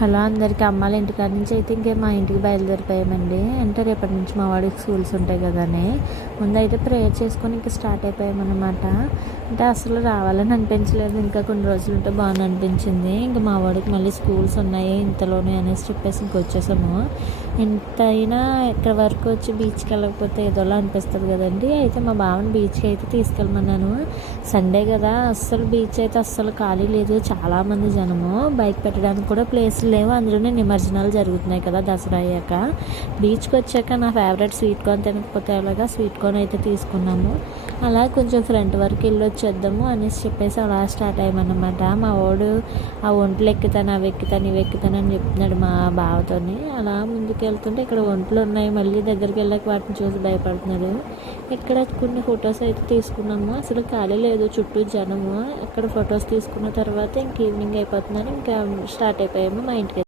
Hello అందరికీ, అమ్మాళ్ళ ఇంటికాడ నుంచి అయితే ఇంకే మా ఇంటికి బయలుదేరిపోయామండి. అంటే రేపటి నుంచి మా వాడికి స్కూల్స్ ఉంటాయి కదని ముందైతే ప్రేయర్ చేసుకొని ఇంకా స్టార్ట్ అయిపోయామన్నమాట. అంటే అసలు రావాలని అనిపించలేదు, ఇంకా కొన్ని రోజులు ఉంటే బాగుంది అనిపించింది. ఇంకా మా వాడికి మళ్ళీ స్కూల్స్ ఉన్నాయి ఇంతలోనే అనేసి చెప్పేసి ఇంకొచ్చేసాము. ఎంతైనా ఇక్కడ వరకు వచ్చి బీచ్కి వెళ్ళకపోతే ఏదోలా అనిపిస్తుంది కదండి. అయితే మా బావని బీచ్కి అయితే తీసుకెళ్ళమన్నాను. సండే కదా, అస్సలు బీచ్ అయితే అస్సలు ఖాళీ లేదు, చాలామంది జనము. బైక్ పెట్టడానికి కూడా ప్లేసులు లేవు, అందులోనే నిమజ్జనాలు జరుగుతున్నాయి కదా దసరా అయ్యాక. బీచ్కి వచ్చాక నా ఫేవరెట్ స్వీట్ కార్న్ తినకపోతే అలాగా స్వీట్ కార్న్ అయితే తీసుకున్నాము. అలా కొంచెం ఫ్రంట్ వరకు వెళ్ళి వచ్చేద్దాము అనేసి చెప్పేసి అలా స్టార్ట్ అయ్యామన్నమాట. మా వాడు ఆ ఒంట్లు ఎక్కుతాను, అవి ఎక్కుతాను, ఇవి ఎక్కుతాను అని చెప్తున్నాడు మా బావతోని. అలా ముందుకు వెళ్తుంటే ఇక్కడ ఒంట్లు ఉన్నాయి, మళ్ళీ దగ్గరికి వెళ్ళాక వాటిని చూసి భయపడుతున్నాడు. ఇక్కడ కొన్ని ఫొటోస్ అయితే తీసుకున్నాము, అసలు ఖాళీ లేదు, చుట్టూ జనము. ఇక్కడ ఫొటోస్ తీసుకున్న తర్వాత ఇంక ఈవినింగ్ అయిపోతుందని ఇంకా స్టార్ట్ అయిపోయాము మా ఇంటికి.